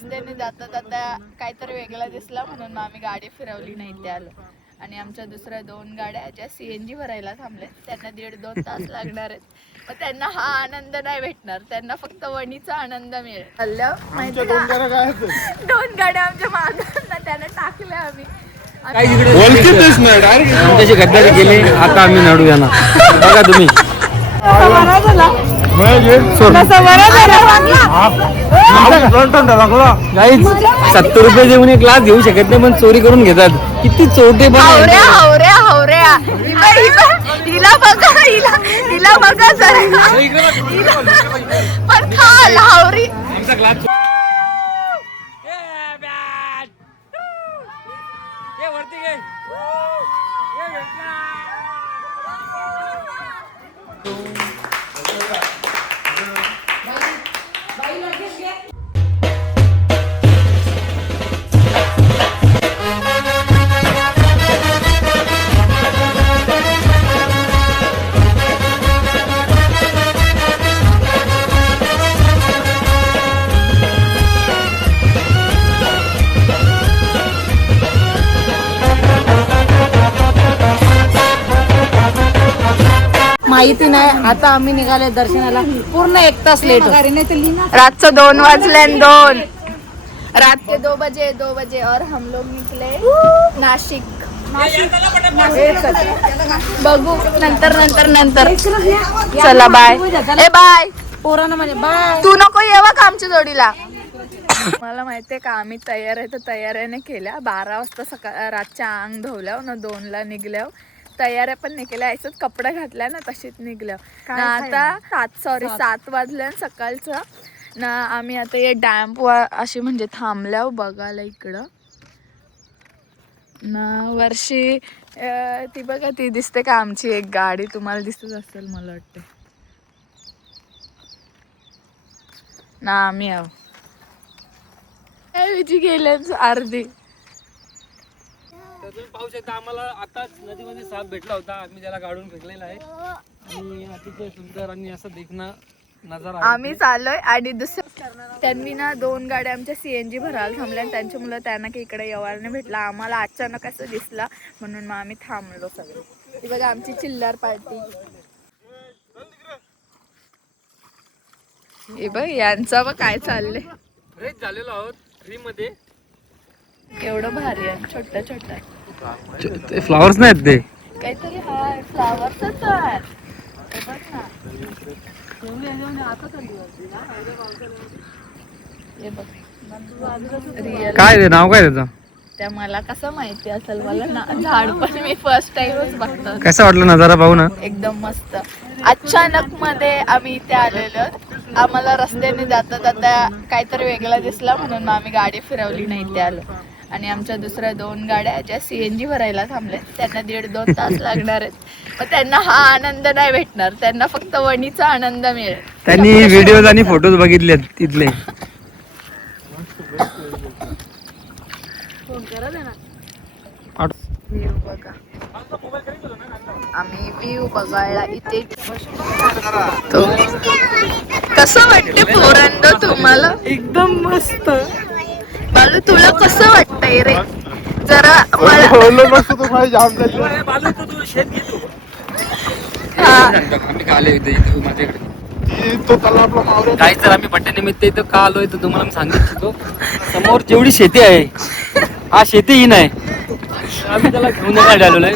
रस्त्याने जाता जाता काहीतरी वेगळा दिसला म्हणून मग आम्ही गाडी फिरवली नाही ते आलो. आणि आमच्या दुसऱ्या 2 गाड्या ज्या CNG भरायला थांबल्या त्यांना 1.5-2 तास लागणार आहेत. मग त्यांना हा आनंद नाही भेटणार, त्यांना फक्त वणीचा आनंद मिळेल. माहिती का 2 गाड्या आमच्या मागांना त्यांना टाकल्या आम्ही. आमच्याशी गद्दारी केली, आता आम्ही नडू येणार. बघा तुम्ही 70 रुपये देऊन एक ग्लास घेऊ शकत नाही पण चोरी करून घेतात. किती चोटे हावऱ्या हिला बघा जरा पण खाल हावरी. माहिती नाही. आता आम्ही निघाले दर्शनाला, पूर्ण 1 तास लेट. रातचं 2 वाजले 2 रात के 2 बजे और हम लोग निकले नाशिक. बघू नंतर चला बाय. ए बाय पोरांना म्हणजे बाय. तू नको येवा का आमच्या जोडीला. मला माहितीये का आम्ही तयार आहे तर तयारीने केल्या. 12 वाजता रातच्या अंग धुवल्या ना, 2ला निघल्या. तयाऱ्या पण नाही केल्या, असंच कपडे घातल्या ना तशीच निघल्या ना. आता 7 वाजल्या सकाळचं ना. आम्ही आता हे डॅम्प अशी म्हणजे थांबल्या बघायला इकडं ना. वर्षी ती बघा, ती दिसते का आमची एक गाडी, तुम्हाला दिसत असेल मला वाटते ना. आम्ही आहो गेले अर्धी. तुम्ही पाहू शकता, आम्हाला आताच नदीमध्ये साप भेटला होता. आम्ही त्याला काढून फेकलेला आहे आणि अतिशय सुंदर आणि असं देखणं नजारा आम्ही चाललोय. आणि त्यांनी ना 2 गाड्या आमच्या CNG भरायला थांबल्या आणि त्यांच्या मुलं त्यांना की इकडे येवायला नाही भेटला. आम्हाला अचानक असं दिसला म्हणून मग आम्ही थांबलो सगळे. ती बघा आमची चिल्लर पार्टी. हे बघ यांचं बघ काय चाललंय. फ्रेश झालेलो आहोत फ्री मध्ये. एवढं भारी आहे. छोट्या फ्लावर्स नाहीत ते काहीतरी हाय, फ्लावर्सच आहे. काय ते नाव काय त्याचं? त्या मला कसं माहिती असेल, मला झाड पण मी फर्स्ट टाइमच बघतो. कसं वाटलं नजारा पाहू ना? एकदम मस्त. अचानक मध्ये आम्ही इथे आलेलो. आम्हाला रस्त्याने जाता जाता काहीतरी वेगळा दिसला म्हणून मग आम्ही गाडी फिरवली नाही ते आलो. आणि आमच्या दुसऱ्या 2 गाड्या ज्या CNG भरायला थांबल्या त्यांना 1.5-2 तास लागणार आहेत. मग त्यांना हा आनंद नाही भेटणार, त्यांना फक्त वणीचा आनंद मिळेल. त्यांनी व्हिडिओज आणि फोटोज बघितले तिथले. व्ह्यू बघा. आम्ही व्ह्यू बघायला इथे. कसं वाटते पोरांनो तुम्हाला? एकदम मस्त. बालू तुला कसं वाटतंय रे? जरा मला काही तर आम्ही पट्ट्यानिमित्त इथं का आलोय तर तुम्हाला मी सांगितलं. समोर जेवढी शेती आहे हा शेती ही नाही. आम्ही त्याला घेऊन आलेलो आहे.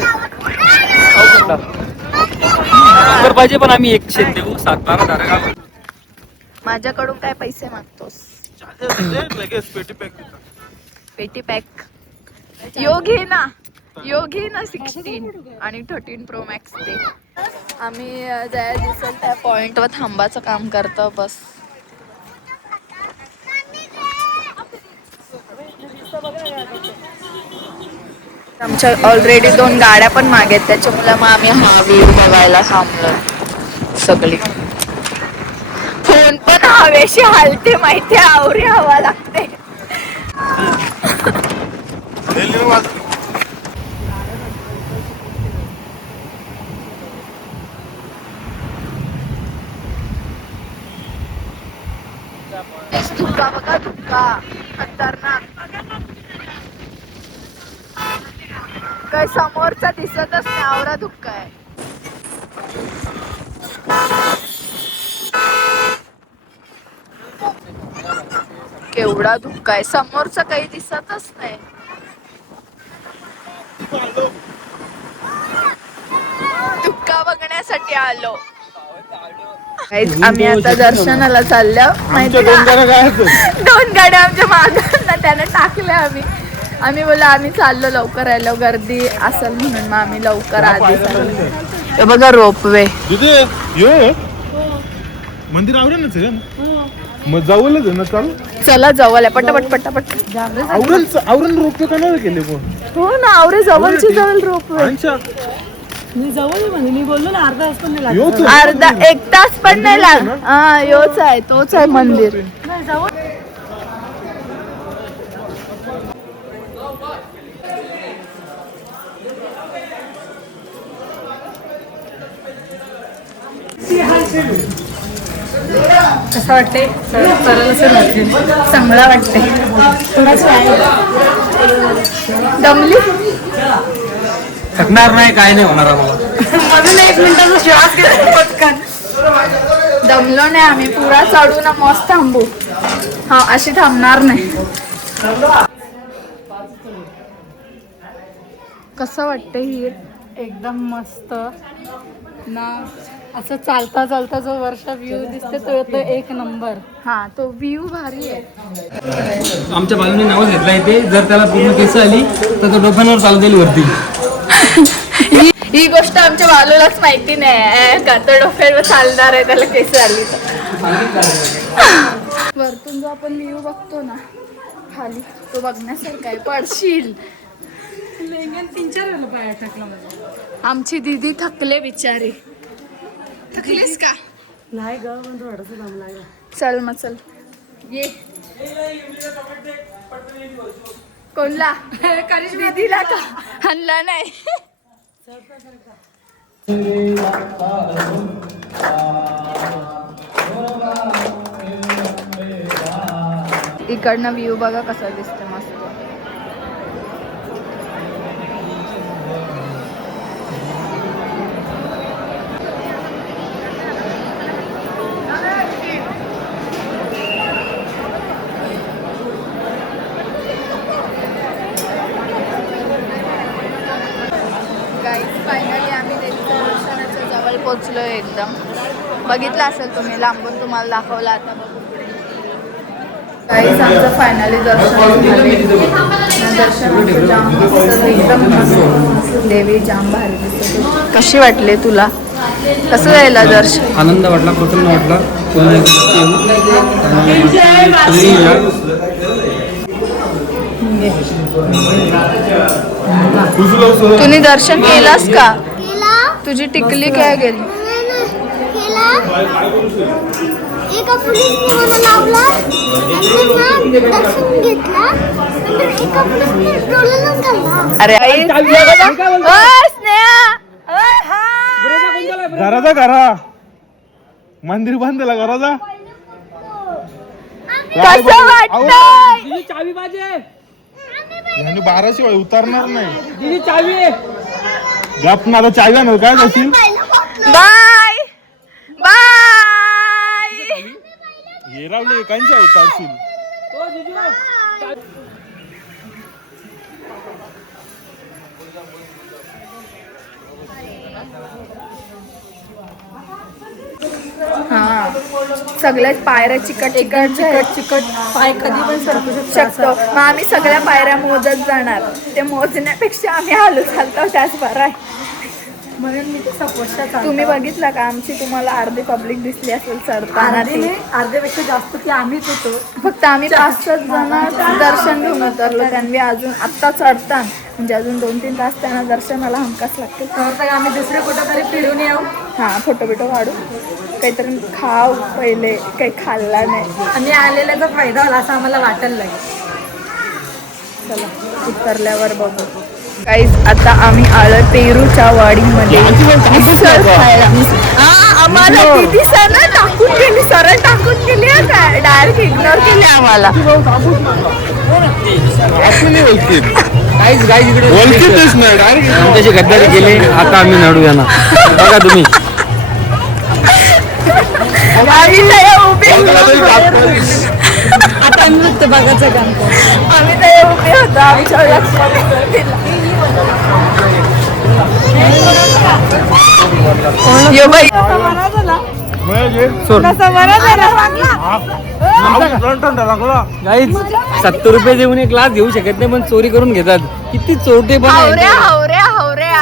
पाहिजे पण आम्ही एक शेत देऊ 7-12 धारा. माझ्याकडून काय पैसे मागतोस? पेटी पॅक योगी ना 16 आणि 13 Pro Max ते. आम्ही ज्या दिवसात त्या पॉइंटवर थांबाचं काम करतो बस. आमच्या ऑलरेडी 2 गाड्या पण मागे आहेत, त्याच्यामुळे मग आम्ही हा व्ह्यू बघायला थांबलो सगळी. फोन पण हवेशी हालते माहिती, आवरी हवा लागते. धुका बघा धुका. खतरनाक. काय समोरचा दिसतच नाही, आवरा धुक्का आहे. केवढा धुक्का आहे, समोरचा काही दिसतच नाही. धुक्का बघण्यासाठी आलो. आम्ही आता दर्शनाला चाललो. माहिती का, 2 गाड्या आमच्या मागांना त्याने टाकल्या. आम्ही बोला आम्ही चाललो, लवकर आलो, गर्दी असेल म्हणून. मग आम्ही लवकर आधी चाललो. हे बघा रोपवे. मंदिर आवडेल ना, मग जाऊलच ना. चालू चला जवळ आहे, पटापट पटापट. आवरण रोपवे का नाही केले पण? हो ना, आवरे जवळची जवळ रोपवे. मी बोललो ना अर्धा तास पण नाही लागला. अर्धा 1 तास पण नाही लाग. हा योच आहे, तोच आहे मंदिर. कसं वाटते? चांगला वाटते. दमली? थकणार नाही, काय नाही होणार आम्हाला. अजून 1 मिनिटाचा श्वास घ्या पटकन. दमलो नाही आम्ही, पुरा चढू ना मस्त थांबू. हा अशी थांबणार नाही. कसं वाटतं ही? एकदम मस्त ना. असं चालता चालता जो वर्षा व्ह्यू दिसते तो 1 नंबर. हा तो व्ह्यू भारी आहे. आमच्या बाजूने नाव घेतलं आहे ते, जर त्याला पूर्ण केस आली तर तो डोक्यावर चालू देईल वरती. ही गोष्ट आमच्या बालूलाच माहिती नाही का, तर डोक्यावर चालणार आहे त्याला केस आली तर. वरतून जो आपण व्ह्यू बघतो ना खाली, तो बघण्यासारखा आहे. पडशील. 3-4 वेळा पाय टाकला माझा. आमची दीदी थकले बिचारी. थकलीस का? नाही ग, पण थोडंसं दम लागला. चल मग चल ये. कोणला? दीदीला का आणला नाही? इकडनं व्ह्यू बघा कसा दिसतो मस्त. फायनली आम्ही देवीच्या दर्शनाच्या जवळ पोहोचलोय एकदम. बघितलं असेल तुम्ही, लांबून तुम्हाला दाखवलं. आता बघू काहीच आमचं फायनली दर्शन झाले. दर्शनाचं जाम मस्त, एकदम मस्त. देवी जाम भारी दिसते. कशी वाटली तुला? कसं जायला दर्शन? आनंद वाटला, प्रसन्न वाटला. तुम्ही दर्शन केलास का? तुझी टिकली काय गेली? एका पोलिसने मला लावला आणि दर्शन घेतला. नंतर एका पोलिसने डोळ्याला घालला. अरे आई स्नेहा, घराचा घरा मंदिर बांधला घराचा. कसं वाटतंय? चावी पाहिजे. 12 शिवाय उतरणार नाही. दीदी चावी. गप ना, आता चावी आणलं काय जाशील? Bye bye. हे रावले एकांच्या उतारशील. हा सगळ्याच पायऱ्या चिकट चिकट पाय कधी पण सरकू शकतो. मग आम्ही सगळ्या पायऱ्या मोजत जाणार. ते मोजण्यापेक्षा आम्ही हालू चालतो त्याच बरं आहे. म्हणून मी सपोर्टच्या. तुम्ही बघितला का आमची? तुम्हाला अर्धी पब्लिक दिसली असेल चढताना. अर्ध्यापेक्षा जास्त की आम्हीच होतो. फक्त आम्ही 5-6 जण दर्शन घेऊन उतरलो. त्यांनी अजून आत्ता चढताना म्हणजे अजून 2-3 तास त्यांना दर्शनाला हमखास लागते. तर आम्ही दुसरे कुठं तरी फिरून येऊ. हां फोटो बिटो काढू, काहीतरी खाऊ. पहिले काही खाल्ला नाही आणि आलेल्याचा फायदा होला असं आम्हाला वाटायला लागेल. चला उतरल्यावर बघू. काहीच आता आम्ही आलोय पेरूच्या वाडीमध्ये मिसळ खायला. आम्हाला किती सण टाकून गेली, सरळ टाकून गेली, डायरेक्ट इग्नोर केली आम्हाला. काहीच गाईज इकडे ओळखीतच नाही डायरेक्ट आमच्याशी गद्दारी केली. आता आम्ही नडूया ना. बघा तुम्ही आम्ही तर उभी आता नृत्य बघायचं काम कर. आम्ही तर उभे होतो, आमच्या लक्षात दिलं. यो बाई गाईज 70 रुपये देऊन एक ग्लास घेऊ शकत नाही, पण चोरी करून घेतात. किती चोरटे पण आहेत. हावऱ्या हावऱ्या हावऱ्या.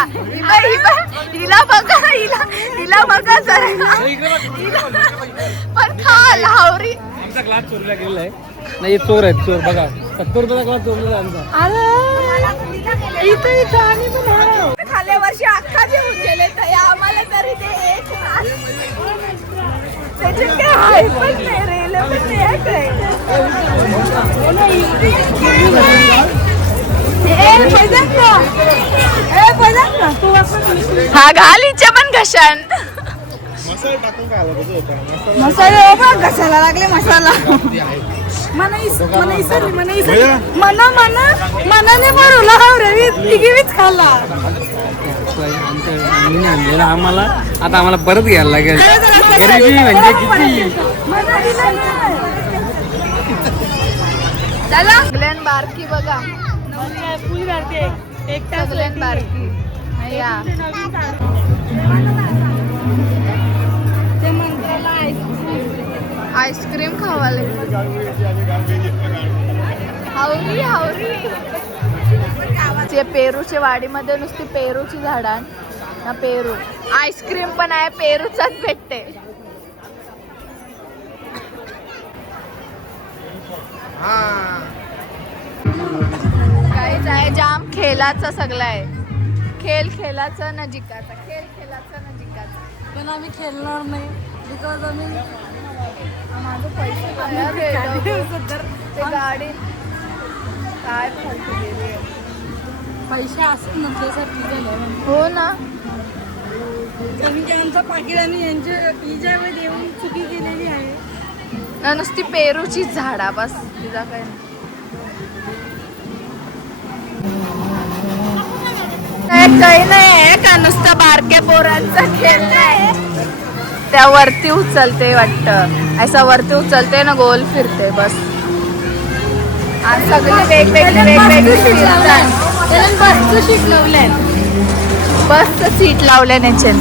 हिला बघा, हिला बघा जरा. पण खाल हावरी. आमचा ग्लास चोरीला गेलेला आहे. नाही चोर आहेत, चोर बघा. 70 रुपयाचा ग्लास चोरलेला आहे आमचा. खाल्या वर्षी अख्खा जेवून गेले तर आम्हाला तरी ते एक त्याचे काय आहे पण नाही रेल पण नाही काय. हा घालीच्या पण घशान मसाला टाकून काय आला होता मसाले कशाला लागले मसाला. मनाने भरवला तिघीच खाल्ला. आम्ही आणलेला आम्हाला, आता आम्हाला परत घ्यायला लागेल. गरिबी म्हणजे किती. चला ग्लेन बारकी बघा, ग्लेन बारकी या. आईस्क्रीम खावाले हावरी हावरी. पेरूच्या वाडीमध्ये नुसती पेरूची झाडं ना, पेरू आईस्क्रीम पण आहे, पेरूचाच भेटते. काहीच आहे, जाम खेळाचं सगळं आहे. खेळाचं न जिंकायचा, खेळाचं न जिंकायचा. पण आम्ही खेळणार नाही, बिकॉज आम्ही माझं पैसे तयार आहे. ते गाडी काय फालतू गेली. पैसे असून नसल्यासाठी झालं. हो ना, कारण की आमचं पाकिट आणि हिच्यावर देऊन चुकी केलेली आहे. ना नुसती पेरूची झाडा बस, तिचा काय काही नाही का, नुसता बारक्या पोरांचा खेळ नाही. त्या वरती उचलते वाटतं, असं वरती उचलते ना, गोल फिरते बस. आणि सगळे वेगवेगळे फिरतात. बसचं शीट लावलंय, बसचं सीट लावल्या त्याचे.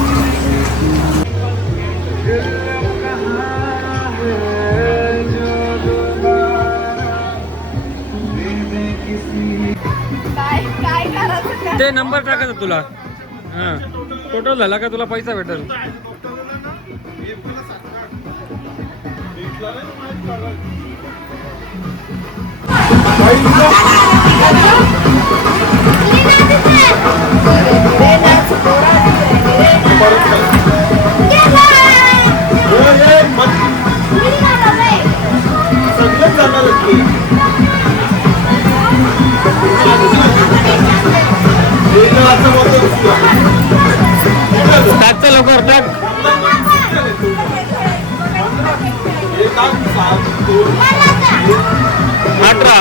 काय करायचं ते नंबर टाकायचा तुला. हा टोटल झाला का तुला पैसा भेटेल. टाकचं लवकर टाक. 18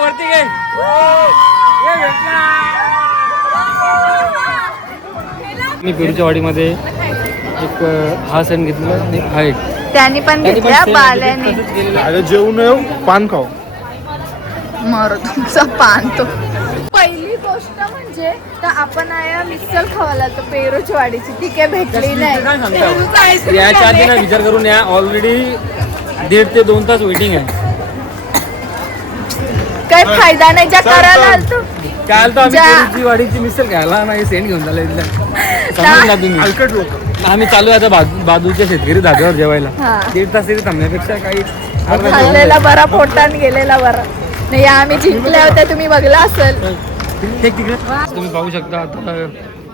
वरती घे. मी पेरूच्या वाडीमध्ये एक हा सण घेतला आणि हा एक त्यांनी पण घेतल्या बाल्याने. अरे जेवण येऊ पान खाऊ. मरो तुमचा पान तो. पहिली गोष्ट म्हणजे तर आपण आया मिसल खावायला तर पेरूची वाडीची, ती काय भेटली नाही. याच्या आधी ना विचार करून या, ऑलरेडी 1.5 ते 2 तास वेटिंग आहे. काय फायदा नाही, ज्या करायला आलतो काल तर आम्ही पेरूची वाडीची मिसल घ्यायला नाही सेंड घेऊन झालं इथलं. समजला तुम्ही. हलकट लोक. आम्ही चालू आहे आता बाजूच्या शेतकरी धाब्यावर जेवायला. हा. 1.5 तास तरी थांबण्यापेक्षा काही खाल्लेला बरा, पोटात गेलेला बरा. नाही आम्ही जिंकल्या होत्या, तुम्ही बघला असेल. तिकडे तुम्ही पाहू शकता. आता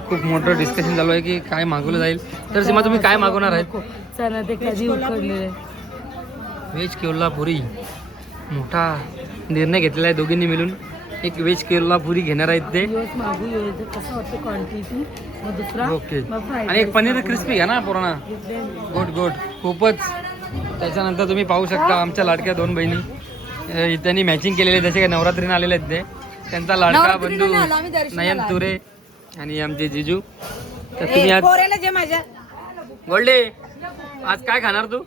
खूप मोठं डिस्कशन चालू आहे की काय मागवलं जाईल. तर सीमा तुम्ही काय मागवणार आहेत. चला ते कधी उकडलेले व्हेज कोल्हापुरी मोठा निर्णय घेतलेला आहे दोघींनी मिळून. एक व्हेज केरला पुरी घेणार आहेत ते. मागू येऊ कसं वाटतं क्वांटिटी. मग दुसरा ओके. मग फ्राईड आणि एक पनीर क्रिस्पी घ्या ना पूर्ण. गोड खूपच. त्याच्यानंतर तुम्ही पाहू शकता आमच्या लाडक्या 2 बहिणी त्यांनी मॅचिंग केलेले जसे काही नवरात्रीने आलेले आहेत ते. त्यांचा लाडका बंधू नयन तुरे आणि आमचे जिजू. तर तुम्ही आज गोल्डे आज काय खाणार तू?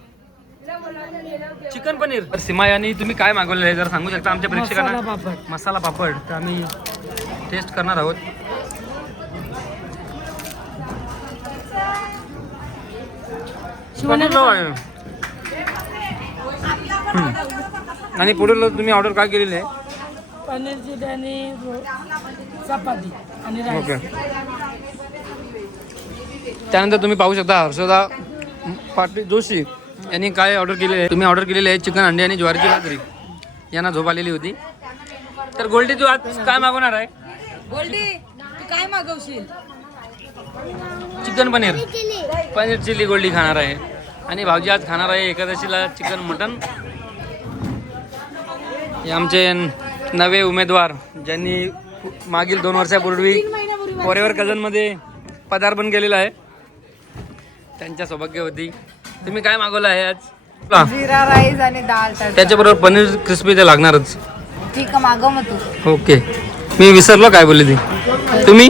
चिकन पनीर. तर सीमा यांनी तुम्ही काय मागवलेलं आहे जर सांगू शकता आमच्या प्रेक्षकांना? मसाला पापड. तर आम्ही टेस्ट करणार आहोत. पनीर रवा आहे. आणि पुढे तुम्ही ऑर्डर काय केलेली आहे? पनीर बिर्याणी, चपाती आणि ओके. त्यानंतर तुम्ही पाहू शकता हर्षदा पाटील जोशी यांनी काय ऑर्डर केले आहे. तुम्ही ऑर्डर केलेले आहे चिकन अंडे आणि ज्वारीची भाकरी. यांना झोप आलेली होती. तर गोल्डी तू आज काय मागवणार आहे? गोल्डी तू काय मागवशील? चिकन पनीर चिली गोल्डी खाणार आहे. आणि भाऊजी आज खाणार आहे एकादशीला चिकन मटन. हे आमचे नवे उमेदवार ज्यांनी मागील 2 वर्षापूर्वी फॉरेवर कझनमध्ये पदार्पण केलेलं आहे त्यांच्या सौभाग्यवती. तुम्ही काय मागवलं आहे आज? जिरा राईस आणि दाल तडका. त्याच्याबरोबर पनीर क्रिस्पी ते लागणारच. ठीक आहे मागव मग तू. ओके. मी विसरलो काय बोलली ती. तुम्ही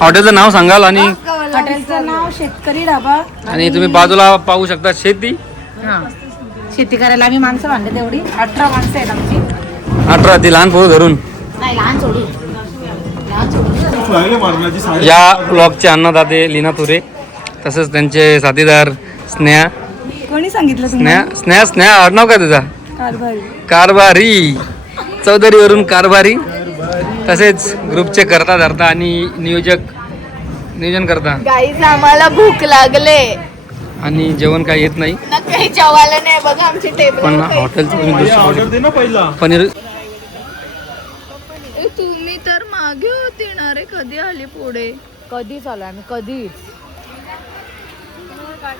हॉटेलचं नाव सांगाल आणि हॉटेलचं नाव शेतकरी ढाबा. आणि तुम्ही बाजूला पाहू शकता शेती. शेती करायला आम्ही माणसं बांधले तेवढी 18 माणसं आहेत आमची. 18 ती लहान पोरं धरून. नाही लहान सोडी. या ब्लॉगचे अन्नदाते लीना तुरे तसंच त्यांचे साथीदार स्नेहा. कोणी सांगितलं स्नेहा आडनाव काय तुझा? कारभारी. चौधरीवरून कारभारी. तसेच ग्रुपचे करता धरता आणि नियोजन करता. गाईज आम्हाला भूक लागले आणि जेवण काही येत नाही ना काही जेवायला नाही बघा आमची टेबल. पण हॉटेलचं तुम्ही दृश्य पाहू ऑर्डर दे ना पहिला. शकता. पनीर तुम्ही तर मागे होती ना रे. कधी आली पुढे? कधीच आलो आम्ही कधीच.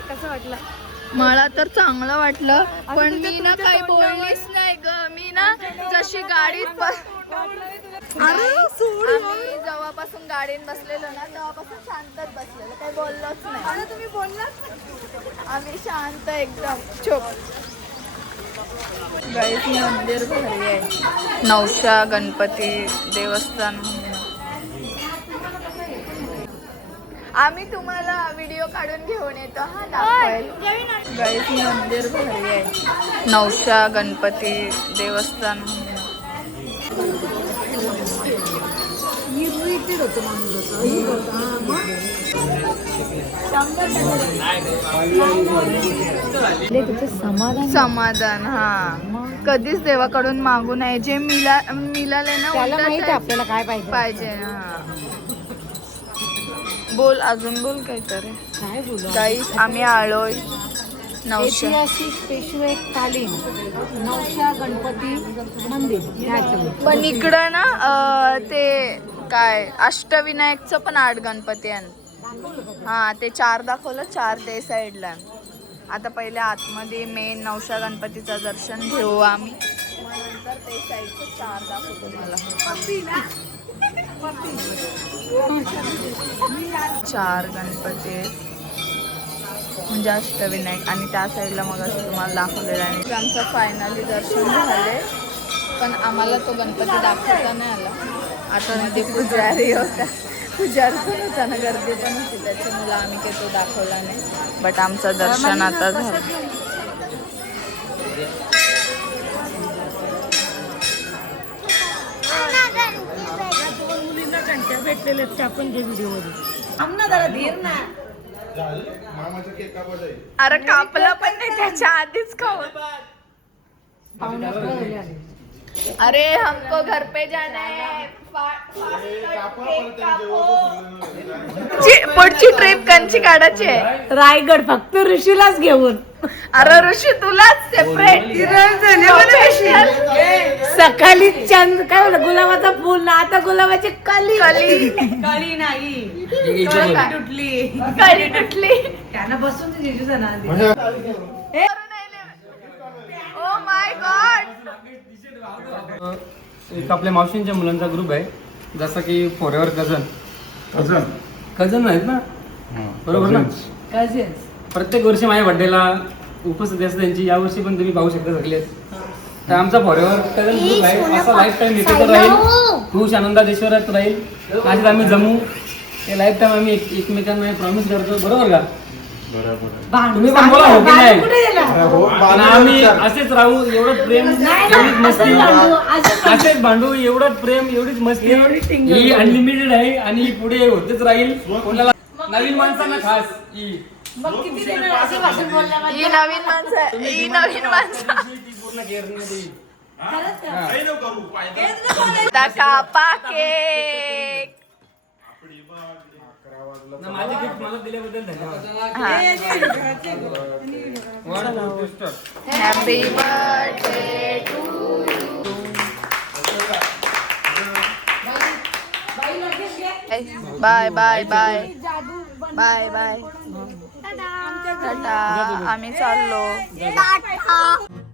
कसं वाटलं? मला तर चांगलं वाटलं पण मी ना काही बोललीच नाही ग. मी ना जशी गाडीत आम्ही जेव्हापासून गाडीत बसलेलो ना तेव्हापासून शांतच बसलेलो. काही बोललोच नाही. तुम्ही बोललात? आम्ही शांत एकदम चुप. गाईस मंदिर भारी आहे. नवशा गणपती देवस्थान. आम्ही तुम्हाला व्हिडिओ काढून घेऊन येतो हा दाखवायला. गाईस मंदिर भारी आहे. नवशा गणपती देवस्थान. समाधान. हा कधीच देवाकडून मागू नये. जे मिळाले ना उलट आपल्याला काय पाहिजे पाहिजे. हा बोल अजून बोल काहीतरी. काय बोलू. गाईस आम्ही आलोय नवशा. ऐतिहासिक पेशवे तालीम नवशा गणपती मंदिर. पण इकडं ना ते काय अष्टविनायकचं पण 8 गणपती आहे. हा ते 4 दाखवलं. 4 ते साईडला. आता पहिले आतमध्ये मेन नवशा गणपतीचं दर्शन घेऊ आम्ही. नंतर ते साईडचं 4 दाखवतो मला. 4 गणपती म्हणजे अष्टविनायक. आणि त्या साईडला मग असं तुम्हाला दाखवलेलं आहे. आमचं फायनली दर्शन झाले पण आम्हाला तो गणपती दाखवता नाही आला. आता ते पुजारी होता. पुजारी पण होता ना. गर्दी पण होती त्याच्यामुळे आम्ही काही तो दाखवला नाही. बट आमचं दर्शन आता झालं. भेटलेले त्या पण जे व्हिडिओ अरे कापलं पण नाही त्याच्या आधीच खाऊन. अरे हमको घर पे जाना है. पुढची ट्रिप कंची काढायची आहे? रायगड. फक्त ऋषीलाच घेऊन. अरे ऋषी तुलाच सेपरेट. सकाळी चंद काय बोला गुलाबाचा फुल ना आता गुलाबाची कली. कली नाही कली तुटली. त्यांना बसून जिजूचा नाव ओ माय गॉड. एक आपल्या मावशींच्या मुलांचा ग्रुप आहे जसं की फॉरएव्हर कझन आहेत ना बरोबर ना प्रत्येक वर्षी माझ्या बर्थडेला उपस्थिती असते त्यांची यावर्षी पण तुम्ही पाहू शकता सगळे तर आमचा फॉरएव्हर कझन ग्रुप आहे असा लाईफ टाईम येतो राहील खुश आनंदात ऐश्वर्यात राहील असेच आम्ही जमू ते लाईफ टाईम आम्ही एकमेकांना प्रॉमिस करतो बरोबर का तुम्ही पण बोला हो की नाही आणि आम्ही असेच राहू एवढं प्रेम एवढीच मस्ती असेच भांडू एवढं प्रेम एवढीच मस्ती ही अनलिमिटेड आहे आणि ही पुढे होतेच राहील कोणाला नवीन माणसांना खास ही ही नवीन माणसं आहे. ही नवीन माणसं ती पूर्ण केअर देईल कापा केक माझे गिफ्ट मला दिल्याबद्दल धन्यवाद happy birthday to bye bye bye bye bye टाटा आम्ही चाललो टाटा